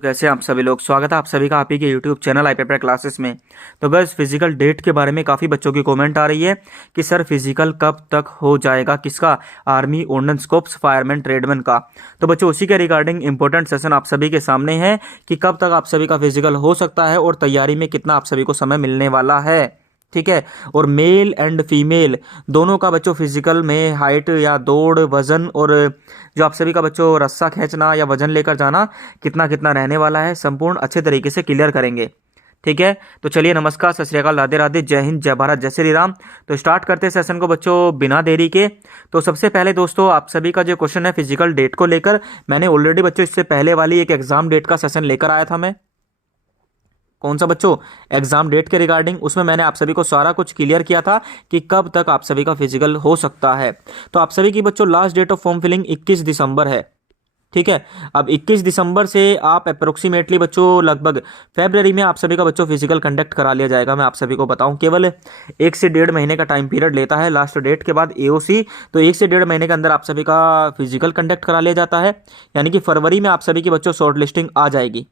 कैसे आप सभी लोग। स्वागत है आप सभी का आप ही के YouTube चैनल आई पेपर क्लासेस में। तो बस फिजिकल डेट के बारे में काफ़ी बच्चों की कमेंट आ रही है कि सर फिजिकल कब तक हो जाएगा, किसका, army, ordnance corps, fireman, tradesman का। तो बच्चों उसी के रिगार्डिंग इंपॉर्टेंट सेशन आप सभी के सामने है कि कब तक आप सभी का फिजिकल हो सकता है और तैयारी में कितना आप सभी को समय मिलने वाला है। ठीक है। और मेल एंड फीमेल दोनों का बच्चों फिजिकल में हाइट या दौड़, वजन और जो आप सभी का बच्चों रस्सा खींचना या वजन लेकर जाना कितना कितना रहने वाला है, संपूर्ण अच्छे तरीके से क्लियर करेंगे। ठीक है। तो चलिए, नमस्कार, सत श्री अकाल, राधे राधे, जय हिंद, जय भारत, जय श्री राम। तो स्टार्ट करते हैं सेशन को बच्चों बिना देरी के। तो सबसे पहले दोस्तों आप सभी का जो क्वेश्चन है फिजिकल डेट को लेकर, मैंने ऑलरेडी बच्चों इससे पहले वाली एक एग्जाम डेट का सेशन लेकर आया था मैं। कौन सा बच्चों? एग्जाम डेट के रिगार्डिंग। उसमें मैंने आप सभी को सारा कुछ क्लियर किया था कि कब तक आप सभी का फिजिकल हो सकता है। तो आप सभी की बच्चों last date of form filling 21 दिसंबर है। ठीक है। अब 21 दिसंबर से आप अप्रोक्सीमेटली बच्चों लगभग फरवरी में आप सभी का बच्चों फिजिकल कंडक्ट करा लिया जाएगा। मैं आप सभी को बताऊं, केवल 1 से 1.5 महीने का टाइम पीरियड लेता है लास्ट डेट के बाद एओसी। तो 1 से 1.5 महीने के अंदर आप सभी का फिजिकल कंडक्ट करा लिया जाता है, यानी कि फरवरी में आप सभी की बच्चों शॉर्ट लिस्टिंग आ जाएगी,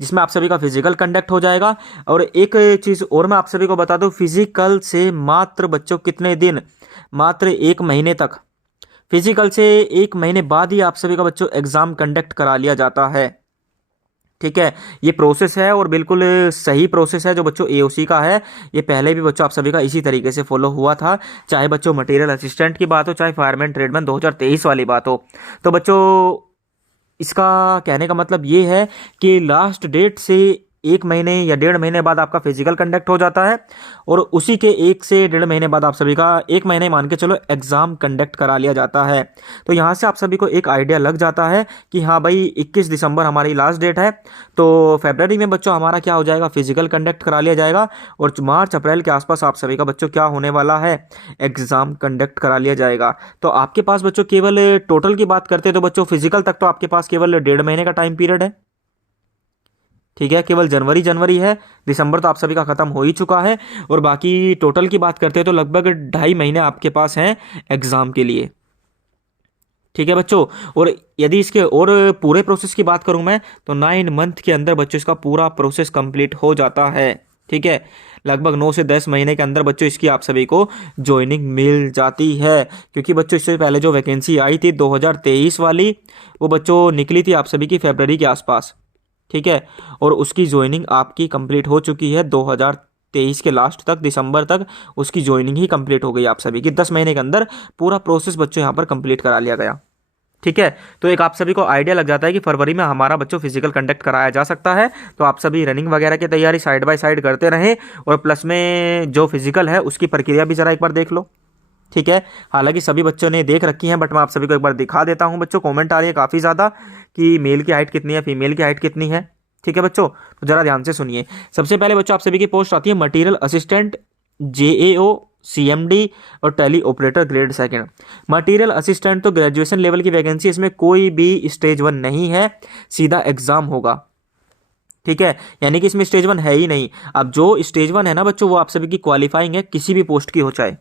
जिसमें आप सभी का फिजिकल कंडक्ट हो जाएगा। और एक चीज़ और मैं आप सभी को बता दूं, फिजिकल से मात्र बच्चों कितने दिन, मात्र 1 महीने तक, फिजिकल से 1 महीने बाद ही आप सभी का बच्चों एग्जाम कंडक्ट करा लिया जाता है। ठीक है। ये प्रोसेस है और बिल्कुल सही प्रोसेस है जो बच्चों एओसी का है। ये पहले भी बच्चों आप सभी का इसी तरीके से फॉलो हुआ था, चाहे बच्चों मटेरियल असिस्टेंट की बात हो, चाहे फायरमैन ट्रेडमैन 2023 वाली बात हो। तो बच्चों इसका कहने का मतलब ये है कि लास्ट डेट से 1 महीने या 1.5 महीने बाद आपका फिजिकल कंडक्ट हो जाता है, और उसी के 1 से 1.5 महीने बाद आप सभी का 1 महीने मान के चलो एग्जाम कंडक्ट करा लिया जाता है। तो यहाँ से आप सभी को एक आइडिया लग जाता है कि हाँ भाई 21 दिसंबर हमारी लास्ट डेट है, तो फरवरी में बच्चों हमारा क्या हो जाएगा, फिजिकल कंडक्ट करा लिया जाएगा, और मार्च अप्रैल के आसपास आप सभी का बच्चों क्या होने वाला है, एग्जाम कंडक्ट करा लिया जाएगा। तो आपके पास बच्चों केवल टोटल की बात करते हैं तो बच्चों फिजिकल तक तो आपके पास केवल 1.5 महीने का टाइम पीरियड है। ठीक है। केवल जनवरी है, दिसंबर तो आप सभी का खत्म हो ही चुका है, और बाकी टोटल की बात करते हैं तो लगभग 2.5 महीने आपके पास हैं एग्जाम के लिए। ठीक है बच्चों। और यदि इसके और पूरे प्रोसेस की बात करूं मैं, तो 9 मंथ के अंदर बच्चों इसका पूरा प्रोसेस कंप्लीट हो जाता है। ठीक है। लगभग 9 से 10 महीने के अंदर बच्चों इसकी आप सभी को ज्वाइनिंग मिल जाती है, क्योंकि बच्चों इससे पहले जो वैकेंसी आई थी 2023 वाली, वो बच्चों निकली थी आप सभी की फरवरी के आसपास। ठीक है। और उसकी ज्वाइनिंग आपकी कंप्लीट हो चुकी है 2023 के लास्ट तक, दिसंबर तक उसकी ज्वाइनिंग ही कंप्लीट हो गई आप सभी की। 10 महीने के अंदर पूरा प्रोसेस बच्चों यहाँ पर कंप्लीट करा लिया गया। ठीक है। तो एक आप सभी को आइडिया लग जाता है कि फरवरी में हमारा बच्चों फिजिकल कंडक्ट कराया जा सकता है। तो आप सभी रनिंग वगैरह की तैयारी साइड बाय साइड करते रहें, और प्लस में जो फिजिकल है उसकी प्रक्रिया भी जरा एक बार देख लो। ठीक है। हालांकि सभी बच्चों ने देख रखी है, बट मैं आप सभी को एक बार दिखा देता हूं बच्चों। कमेंट आ रही है काफ़ी ज़्यादा कि मेल की हाइट कितनी है, फीमेल की हाइट कितनी है। ठीक है बच्चों, तो जरा ध्यान से सुनिए। सबसे पहले बच्चों आप सभी की पोस्ट आती है मटेरियल असिस्टेंट, जेएओ, सीएमडी और tele operator grade second. Material assistant तो ग्रेजुएशन लेवल की वैकेंसी, इसमें कोई भी स्टेज 1 नहीं है, सीधा एग्जाम होगा। ठीक है। यानी कि इसमें स्टेज 1 है ही नहीं। अब जो स्टेज 1 है ना बच्चों, वो आप सभी की क्वालिफाइंग है, किसी भी पोस्ट की हो चाहे।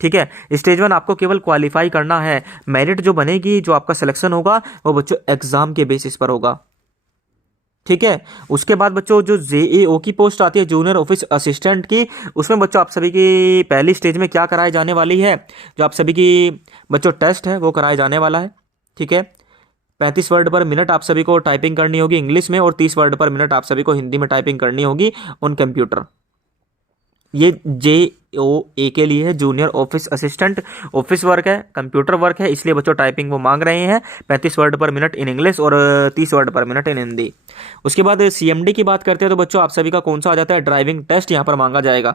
ठीक है। स्टेज 1 आपको केवल क्वालिफाई करना है, मेरिट जो बनेगी, जो आपका सिलेक्शन होगा, वो बच्चों एग्जाम के बेसिस पर होगा। ठीक है। उसके बाद बच्चों जो जेएओ की पोस्ट आती है, जूनियर ऑफिस असिस्टेंट की, उसमें बच्चों आप सभी की पहली स्टेज में क्या कराई जाने वाली है, जो आप सभी की बच्चों टेस्ट है वो कराया जाने वाला है। ठीक है। 35 वर्ड पर मिनट आप सभी को टाइपिंग करनी होगी इंग्लिश में, और 30 वर्ड पर मिनट आप सभी को हिंदी में टाइपिंग करनी होगी ऑन कंप्यूटर। ये JOA के लिए है, junior office assistant. Office work है, कंप्यूटर वर्क है, इसलिए बच्चों टाइपिंग वो मांग रहे हैं 35 वर्ड पर मिनट इन इंग्लिश और 30 वर्ड पर मिनट इन हिंदी। उसके बाद CMD की बात करते हैं तो बच्चों आप सभी का कौन सा आ जाता है, ड्राइविंग टेस्ट यहाँ पर मांगा जाएगा।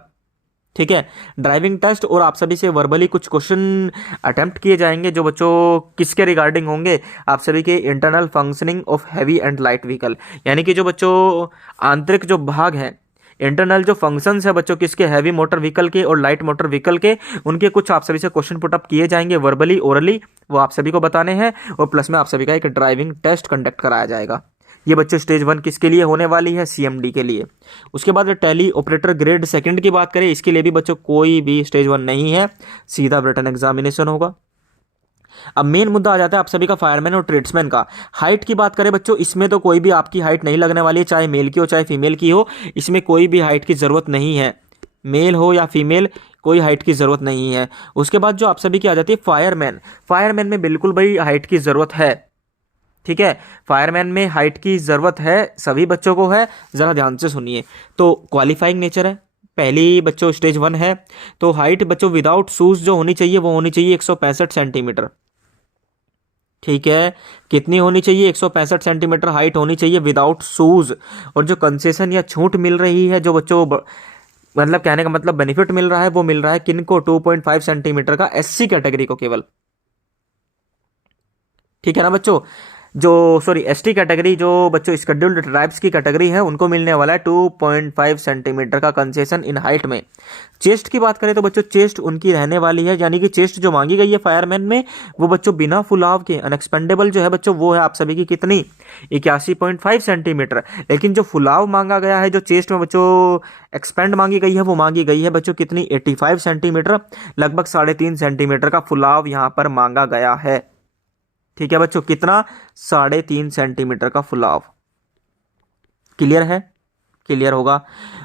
ठीक है। ड्राइविंग टेस्ट, और आप सभी से वर्बली कुछ क्वेश्चन अटेम्प्ट किए जाएंगे, जो बच्चों किसके रिगार्डिंग होंगे, आप सभी के internal functioning of heavy and light vehicle, यानी कि जो बच्चों आंतरिक जो भाग है, इंटरनल जो फंक्शंस है बच्चों किसके, हैवी मोटर व्हीकल के और लाइट मोटर व्हीकल के, उनके कुछ आप सभी से क्वेश्चन पुटअप किए जाएंगे वर्बली, ओरली, वो आप सभी को बताने हैं, और प्लस में आप सभी का एक ड्राइविंग टेस्ट कंडक्ट कराया जाएगा। ये बच्चों स्टेज 1 किसके लिए होने वाली है, CMD के लिए। उसके बाद टेली ऑपरेटर ग्रेड सेकंड की बात करें, इसके लिए भी बच्चों कोई भी स्टेज 1 नहीं है, सीधा रिटन एग्जामिनेशन होगा। अब मेन मुद्दा आ जाता है आप सभी का फायरमैन और ट्रेड्समैन का। हाइट की बात करें बच्चों, इसमें तो कोई भी आपकी हाइट नहीं लगने वाली है, चाहे मेल की हो चाहे फीमेल की हो, इसमें कोई भी हाइट की ज़रूरत नहीं है, मेल हो या फीमेल, कोई हाइट की ज़रूरत नहीं है। उसके बाद जो आप सभी की आ जाती है फायरमैन, फायरमैन में बिल्कुल भाई हाइट की ज़रूरत है, ठीक है, फायरमैन में हाइट की ज़रूरत है, सभी बच्चों को है, ज़रा ध्यान से सुनिए। तो क्वालिफाइंग नेचर है, पहली बच्चों स्टेज 1 है। तो हाइट बच्चों विदाउट शूज़ जो होनी चाहिए वो होनी चाहिए 165 सेंटीमीटर, ठीक है, कितनी होनी चाहिए, 165 सेंटीमीटर हाइट होनी चाहिए विदाउट शूज़। और जो कंसेशन या छूट मिल रही है, जो बच्चों मतलब कहने का मतलब बेनिफिट मिल रहा है, वो मिल रहा है किनको, 2.5 सेंटीमीटर का एससी कैटेगरी को केवल, ठीक है ना बच्चों। जो सॉरी एसटी कैटेगरी, जो बच्चों शेड्यूल्ड ट्राइब्स की कैटेगरी है, उनको मिलने वाला है 2.5 सेंटीमीटर का कंसेशन इन हाइट में। चेस्ट की बात करें तो बच्चों चेस्ट उनकी रहने वाली है, यानी कि चेस्ट जो मांगी गई है फायरमैन में वो बच्चों बिना फुलाव के अनएक्सपेंडेबल जो है बच्चों वो है आप सभी की कितनी, 81.5 सेंटीमीटर। लेकिन जो फुलाव मांगा गया है, जो चेस्ट में बच्चों एक्सपेंड मांगी गई है, वो मांगी गई है बच्चों कितनी, 85 सेंटीमीटर, लगभग 3.5 सेंटीमीटर का फुलाव यहाँ पर मांगा गया है, ठीक है बच्चों, कितना, 3.5 सेंटीमीटर का फुलाव। क्लियर है, क्लियर होगा।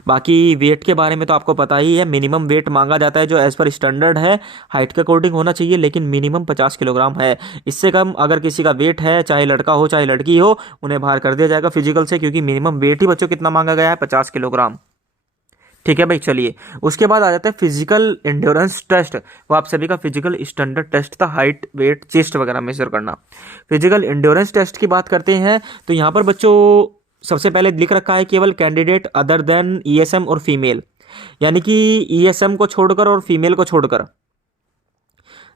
बाकी वेट के बारे में तो आपको पता ही है, मिनिमम वेट मांगा जाता है जो एज पर स्टैंडर्ड है हाइट के अकॉर्डिंग होना चाहिए, लेकिन मिनिमम 50 किलोग्राम है। इससे कम अगर किसी का वेट है, चाहे लड़का हो चाहे लड़की हो, उन्हें बाहर कर दिया जाएगा फिजिकल से, क्योंकि मिनिमम वेट ही बच्चों कितना मांगा गया है, 50 किलोग्राम, ठीक है भाई। चलिए उसके बाद आ जाता है फिजिकल एंड्योरेंस टेस्ट, वो आप सभी का फिजिकल स्टैंडर्ड टेस्ट था, हाइट वेट चेस्ट वगैरह मेजर करना। फिजिकल एंड्योरेंस टेस्ट की बात करते हैं तो यहाँ पर बच्चों सबसे पहले लिख रखा है केवल कैंडिडेट अदर देन ईएसएम और फीमेल, यानी कि ईएसएम को छोड़कर और फीमेल को छोड़कर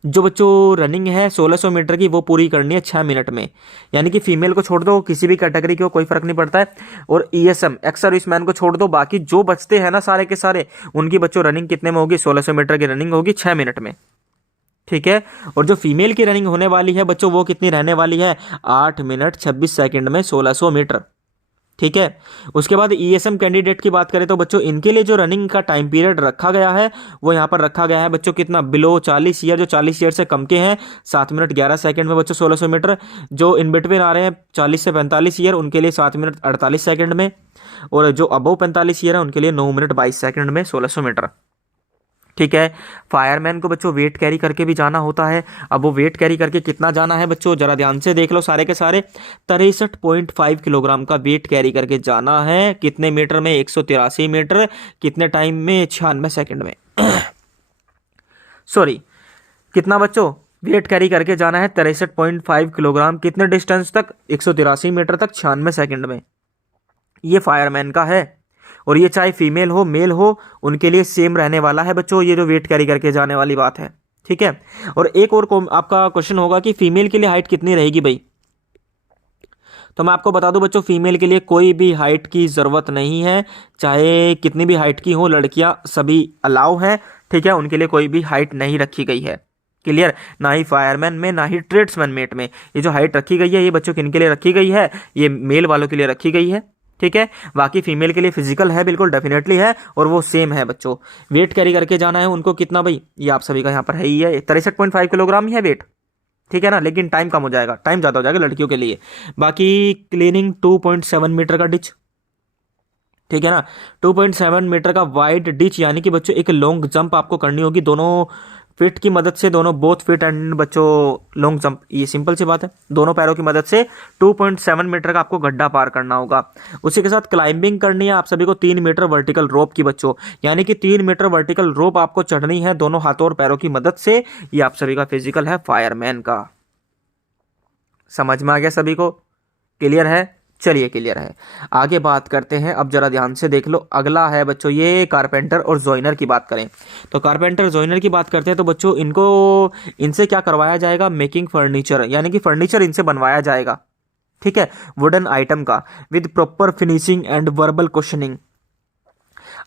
जो बच्चों रनिंग है 1600 मीटर की वो पूरी करनी है 6 मिनट में, यानी कि फीमेल को छोड़ दो, किसी भी कैटेगरी की हो कोई फर्क नहीं पड़ता है, और ईएसएम एक्स सर्विसमैन को छोड़ दो, बाकी जो बचते हैं ना सारे के सारे, उनकी बच्चों रनिंग कितने में होगी, 1600 मीटर की रनिंग होगी 6 मिनट में, ठीक है। और जो फीमेल की रनिंग होने वाली है बच्चों वो कितनी रहने वाली है, 8 मिनट 26 सेकेंड में 1600 मीटर, ठीक है। उसके बाद ईएसएम कैंडिडेट की बात करें तो बच्चों इनके लिए जो रनिंग का टाइम पीरियड रखा गया है वो यहाँ पर रखा गया है बच्चों कितना, बिलो 40 ईयर, जो 40 ईयर से कम के हैं 7 मिनट 11 सेकंड में बच्चों 1600 मीटर, जो इन बिटवीन आ रहे हैं 40 से 45 ईयर उनके लिए 7 मिनट 48 सेकंड में, और जो अबव 45 ईयर है उनके लिए 9 मिनट 22 सेकंड में 1600 मीटर, ठीक है। फायरमैन को बच्चों वेट कैरी करके भी जाना होता है। अब वो वेट कैरी करके कितना जाना है बच्चों, जरा ध्यान से देख लो सारे के सारे, 63.5 किलोग्राम का वेट कैरी करके जाना है, कितने मीटर में, 183 मीटर, कितने टाइम में, 96 सेकंड में सॉरी, कितना बच्चों वेट कैरी करके जाना है, 63.5 किलोग्राम, कितने डिस्टेंस तक, 183 मीटर तक 96 सेकंड में। ये फायरमैन का है, और ये चाहे फीमेल हो मेल हो उनके लिए सेम रहने वाला है बच्चों, ये जो वेट कैरी करके जाने वाली बात है, ठीक है। और एक और आपका क्वेश्चन होगा कि फीमेल के लिए हाइट कितनी रहेगी भाई, तो मैं आपको बता दूं बच्चों फीमेल के लिए कोई भी हाइट की ज़रूरत नहीं है, चाहे कितनी भी हाइट की हो, लड़कियां सभी अलाउ हैं, ठीक है, उनके लिए कोई भी हाइट नहीं रखी गई है। क्लियर, ना ही फायरमैन में ना ही ट्रेड्समैन मेट में ये जो हाइट रखी गई है ये बच्चों किन के लिए रखी गई है, ये मेल वालों के लिए रखी गई है, ठीक है। बाकी फीमेल के लिए फिजिकल है, बिल्कुल डेफिनेटली है, और वो सेम है बच्चों। वेट कैरी करके जाना है उनको कितना भाई, ये आप सभी का यहाँ पर है ही है, 63.5 किलोग्राम ही है वेट, ठीक है ना, लेकिन टाइम कम हो जाएगा, टाइम ज़्यादा हो जाएगा लड़कियों के लिए। बाकी क्लीनिंग 2.7 मीटर का डिच, ठीक है ना, 2.7 मीटर का वाइड डिच, यानी कि बच्चों एक लॉन्ग जंप आपको करनी होगी दोनों फिट की मदद से, दोनों बोथ फिट एंड बच्चों लॉन्ग जंप, ये सिंपल सी बात है, दोनों पैरों की मदद से 2.7 मीटर का आपको गड्ढा पार करना होगा। उसी के साथ क्लाइंबिंग करनी है आप सभी को 3 मीटर वर्टिकल रोप की बच्चों, यानी कि 3 मीटर वर्टिकल रोप आपको चढ़नी है दोनों हाथों और पैरों की मदद से। ये आप सभी का फिजिकल है फायरमैन का। समझ में आ गया सभी को, क्लियर है, चलिए क्लियर है। आगे बात करते हैं, अब जरा ध्यान से देख लो, अगला है बच्चों ये कारपेंटर और जॉइनर की बात करें तो कारपेंटर जॉइनर की बात करते हैं तो बच्चों इनको इनसे क्या करवाया जाएगा, मेकिंग फर्नीचर, यानी कि फर्नीचर इनसे बनवाया जाएगा, ठीक है, वुडन आइटम का, with proper finishing and verbal questioning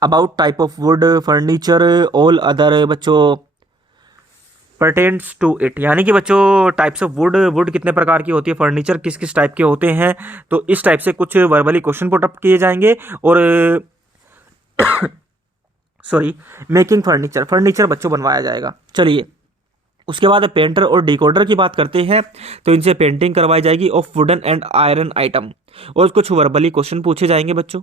about type of would furniture all other बच्चों परटेन्स टू इट, यानी कि बच्चों टाइप्स ऑफ वुड कितने प्रकार की होती है, फर्नीचर किस किस टाइप के होते हैं, तो इस टाइप से कुछ वर्बली क्वेश्चन पुट अप किए जाएंगे। और सॉरी मेकिंग फर्नीचर बच्चों बनवाया जाएगा। चलिए उसके बाद पेंटर और डिकोडर की बात करते हैं तो इनसे पेंटिंग करवाई जाएगी of wooden and iron item, और कुछ वर्बली क्वेश्चन पूछे जाएंगे बच्चों।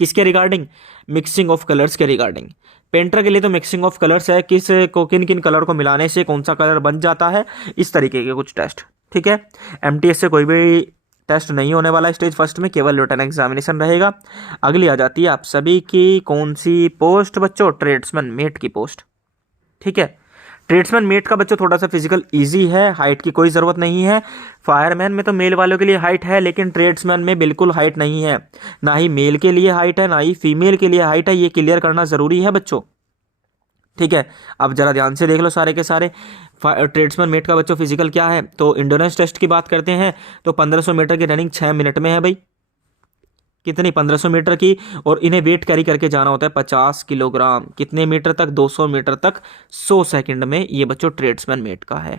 किसके रिगार्डिंग? मिक्सिंग ऑफ कलर्स के रिगार्डिंग। पेंटर के लिए तो मिक्सिंग ऑफ कलर्स है, किस को किन किन कलर को मिलाने से कौन सा कलर बन जाता है, इस तरीके के कुछ टेस्ट। ठीक है, एमटीएस से कोई भी टेस्ट नहीं होने वाला स्टेज फर्स्ट में, केवल रिटन एग्जामिनेशन रहेगा। अगली आ जाती है आप सभी की कौन सी पोस्ट बच्चों? ट्रेड्समैन मेट की पोस्ट। ठीक है, ट्रेड्समैन मेट का बच्चों थोड़ा सा फिजिकल इजी है, हाइट की कोई ज़रूरत नहीं है। फायरमैन में तो मेल वालों के लिए हाइट है, लेकिन ट्रेड्समैन में बिल्कुल हाइट नहीं है, ना ही मेल के लिए हाइट है ना ही फीमेल के लिए हाइट है, ये क्लियर करना ज़रूरी है बच्चों। ठीक है, अब जरा ध्यान से देख लो सारे के सारे। ट्रेड्समैन मेट का बच्चों फिजिकल क्या है, तो इंडोरेंस टेस्ट की बात करते हैं तो 1500 मीटर की रनिंग 6 मिनट में है भाई। कितनी? 1500 मीटर की, और इन्हें वेट कैरी करके जाना होता है 50 किलोग्राम। कितने मीटर तक? 200 मीटर तक 100 सेकंड में। ये बच्चों ट्रेड्समैन मेट का है।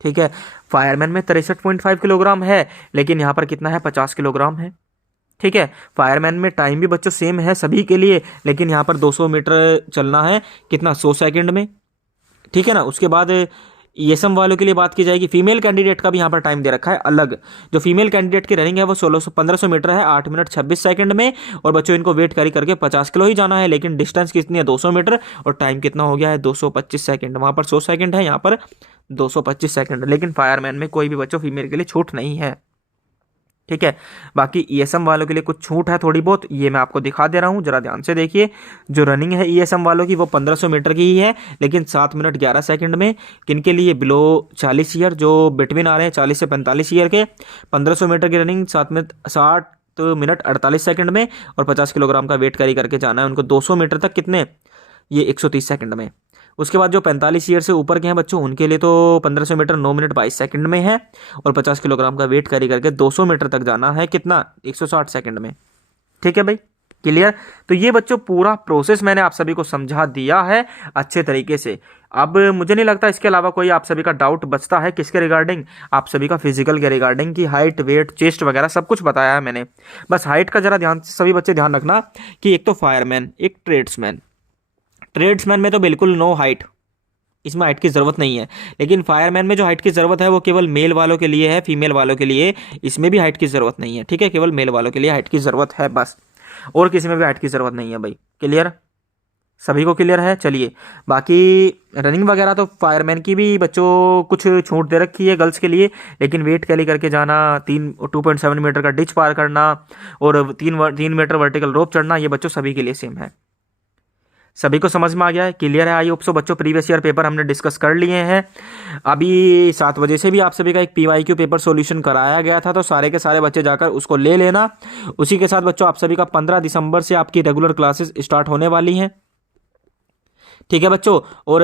ठीक है, फायरमैन में 63.5 किलोग्राम है, लेकिन यहाँ पर कितना है? 50 किलोग्राम है। ठीक है, फायरमैन में टाइम भी बच्चों सेम है सभी के लिए, लेकिन यहाँ पर 200 मीटर चलना है, कितना? 100 सेकंड में। ठीक है ना। उसके बाद ईएसएम वालों के लिए बात की जाएगी। फीमेल कैंडिडेट का भी यहाँ पर टाइम दे रखा है अलग। जो फीमेल कैंडिडेट की रनिंग है वो 1500 मीटर है 8 मिनट 26 सेकंड में, और बच्चों इनको वेट कैरी करके 50 किलो ही जाना है, लेकिन डिस्टेंस कितनी है? 200 मीटर, और टाइम कितना हो गया है? 225 सेकंड। वहाँ पर 100 सेकंड है, यहाँ पर 225 सेकंड, लेकिन फायरमैन में कोई भी बच्चों फीमेल के लिए छूट नहीं है। ठीक है, बाकी ईएसएम वालों के लिए कुछ छूट है थोड़ी बहुत, ये मैं आपको दिखा दे रहा हूँ, जरा ध्यान से देखिए। जो रनिंग है ईएसएम वालों की वो 1500 मीटर की ही है, लेकिन 7 मिनट 11 सेकंड में। किनके लिए? बिलो 40 ईयर, जो बिटवीन आ रहे हैं 40 से 45 ईयर के। 1500 मीटर की रनिंग 7 मिनट 48 सेकंड में, और 50 किलोग्राम का वेट कैरी करके जाना है उनको 200 मीटर तक। कितने? ये 130 सेकंड में। उसके बाद जो 45 ईयर से ऊपर के हैं बच्चों, उनके लिए तो 1500 मीटर 9 मिनट 22 सेकंड में है, और 50 किलोग्राम का वेट कैरी करके 200 मीटर तक जाना है। कितना? 160 सेकंड में। ठीक है भाई, क्लियर। तो ये बच्चों पूरा प्रोसेस मैंने आप सभी को समझा दिया है अच्छे तरीके से। अब मुझे नहीं लगता इसके अलावा कोई आप सभी का डाउट बचता है। किसके रिगार्डिंग? आप सभी का फिजिकल के रिगार्डिंग, की हाइट वेट चेस्ट वगैरह सब कुछ बताया है मैंने। बस हाइट का जरा ध्यान सभी बच्चे ध्यान रखना कि एक तो फायरमैन, एक ट्रेड्समैन। ट्रेड्समैन में तो बिल्कुल नो हाइट, इसमें हाइट की ज़रूरत नहीं है, लेकिन फायरमैन में जो हाइट की ज़रूरत है वो केवल मेल वालों के लिए है, फीमेल वालों के लिए इसमें भी हाइट की ज़रूरत नहीं है। ठीक है, केवल मेल वालों के लिए हाइट की ज़रूरत है बस, और किसी में भी हाइट की ज़रूरत नहीं है भाई। क्लियर? सभी को क्लियर है? चलिए, बाकी रनिंग वगैरह तो फायरमैन की भी बच्चों कुछ छूट दे रखी है गर्ल्स के लिए, लेकिन वेट कैरी करके जाना, 2.7 मीटर का डिच पार करना, और 3 मीटर वर्टिकल रोप चढ़ना, ये बच्चों सभी के लिए सेम है। सभी को समझ में आ गया है? क्लियर है? आई होप सो बच्चों। प्रीवियस ईयर पेपर हमने डिस्कस कर लिए हैं। अभी 7 बजे से भी आप सभी का एक पीवाईक्यू पेपर सॉल्यूशन कराया गया था, तो सारे के सारे बच्चे जाकर उसको ले लेना। उसी के साथ बच्चों आप सभी का 15 दिसंबर से आपकी रेगुलर क्लासेस स्टार्ट होने वाली हैं। ठीक है बच्चों, और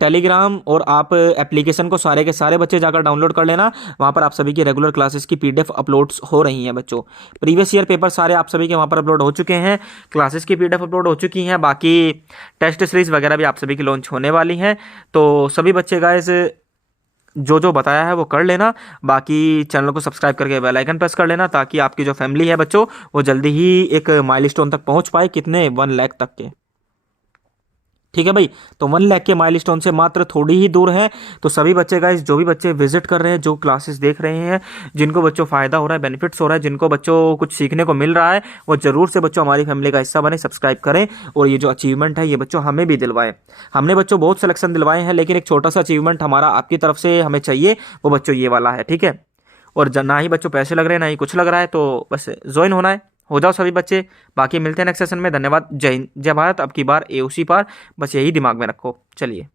टेलीग्राम और आप एप्लीकेशन को सारे के सारे बच्चे जाकर डाउनलोड कर लेना। वहाँ पर आप सभी की रेगुलर क्लासेस की पीडीएफ अपलोड्स हो रही हैं बच्चों। प्रीवियस ईयर पेपर सारे आप सभी के वहाँ पर अपलोड हो चुके हैं, क्लासेस की पीडीएफ अपलोड हो चुकी हैं, बाकी टेस्ट सीरीज वगैरह भी आप सभी की लॉन्च होने वाली हैं। तो सभी बच्चे गाइस जो जो बताया है वो कर लेना। बाकी चैनल को सब्सक्राइब करके बेल आइकन प्रेस कर लेना, ताकि आपकी जो फैमिली है बच्चों वो जल्दी ही एक माइलस्टोन तक पहुँच पाए। कितने? 1 लाख तक के। ठीक है भाई, तो 1 लाख के माइलस्टोन से मात्र थोड़ी ही दूर है। तो सभी बच्चे गाइस, जो भी बच्चे विजिट कर रहे हैं, जो क्लासेस देख रहे हैं, जिनको बच्चों फायदा हो रहा है, बेनिफिट्स हो रहा है, जिनको बच्चों कुछ सीखने को मिल रहा है, वो जरूर से बच्चों हमारी फैमिली का हिस्सा बने, सब्सक्राइब करें, और ये जो अचीवमेंट है ये बच्चों हमें भी दिलवाएं। हमने बच्चों बहुत सिलेक्शन दिलवाए हैं, लेकिन एक छोटा सा अचीवमेंट हमारा आपकी तरफ से हमें चाहिए, वो बच्चों ये वाला है। ठीक है, और ना ही बच्चों पैसे लग रहे हैं, ना ही कुछ लग रहा है, तो बस ज्वाइन होना है, हो जाओ सभी बच्चे। बाकी मिलते हैं नेक्स्ट सेशन में। धन्यवाद। जय हिंद, जय भारत। अब की बार एओसी पार, बस यही दिमाग में रखो। चलिए।